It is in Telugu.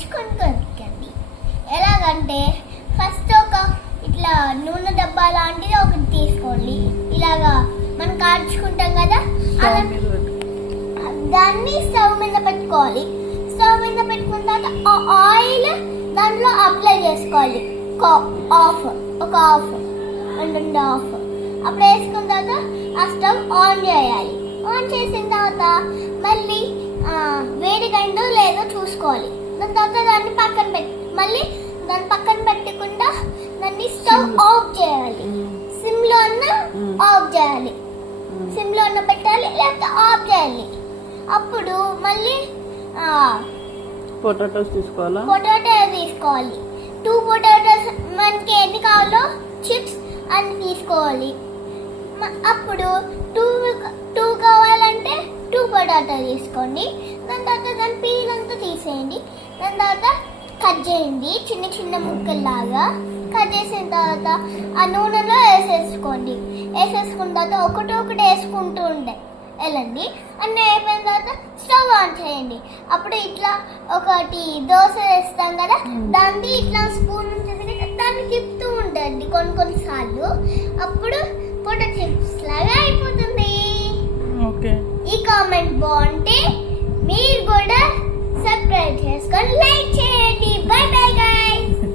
నుంచి కొనుక్కోండి. ఎలాగంటే ఫస్ట్ ఒక ఇట్లా నూనె డబ్బా లాంటిది ఒకటి తీసుకోండి. ఇలాగా మనం కాల్చుకుంటాం కదా, దాన్ని స్టవ్ మీద పెట్టుకోవాలి. స్టవ్ మీద పెట్టుకున్న తర్వాత ఆయిల్ దాంట్లో అప్లై చేసుకోవాలి. ఆఫ్ అప్పుడు వేసుకున్న తర్వాత ఆ స్టవ్ ఆన్ చేయాలి. ఆన్ చేసిన తర్వాత మళ్ళీ వేడిగైందో లేదో చూసుకోవాలి. దాని తర్వాత దాన్ని పక్కన మళ్ళీ దాన్ని పక్కన పెట్టకుండా దాన్ని స్టవ్ ఆఫ్ చేయాలి. సిమ్లో ఆఫ్ చేయాలి, సిమ్లో పెట్టాలి, లేకపోతే ఆఫ్ చేయాలి. అప్పుడు మళ్ళీ పొటాటో తీసుకోవాలి. 2 పొటాటోస్ మనకి ఎన్ని కావాలో చిప్స్ అన్ని తీసుకోవాలి. అప్పుడు 2 కావాలంటే 2 పొటాటో తీసుకోండి. దాని తర్వాత దాని పీల్ అంతా తీసేయండి. దాని తర్వాత కట్ చేయండి చిన్న చిన్న ముక్కల్లాగా. కట్ చేసిన తర్వాత ఆ నూనెలో వేసేసుకోండి. వేసేసుకున్న తర్వాత ఒకటి వేసుకుంటూ వెళ్ళండి. అన్నీ అయిపోయిన తర్వాత స్టవ్ ఆన్ చేయండి. అప్పుడు ఇట్లా ఒకటి దోశ వేస్తాం కదా, దాన్ని ఇట్లా స్పూన్ ఉంటుంది కదా, దాన్ని తిప్పుతూ ఉండండి కొన్నిసార్లు. అప్పుడు పొటాటో చిప్స్ లాగా అయిపోతుంది. ఈ కామెంట్ బాగుంటే మీరు కూడా సబ్స్క్రైబ్ చేసుకోండి.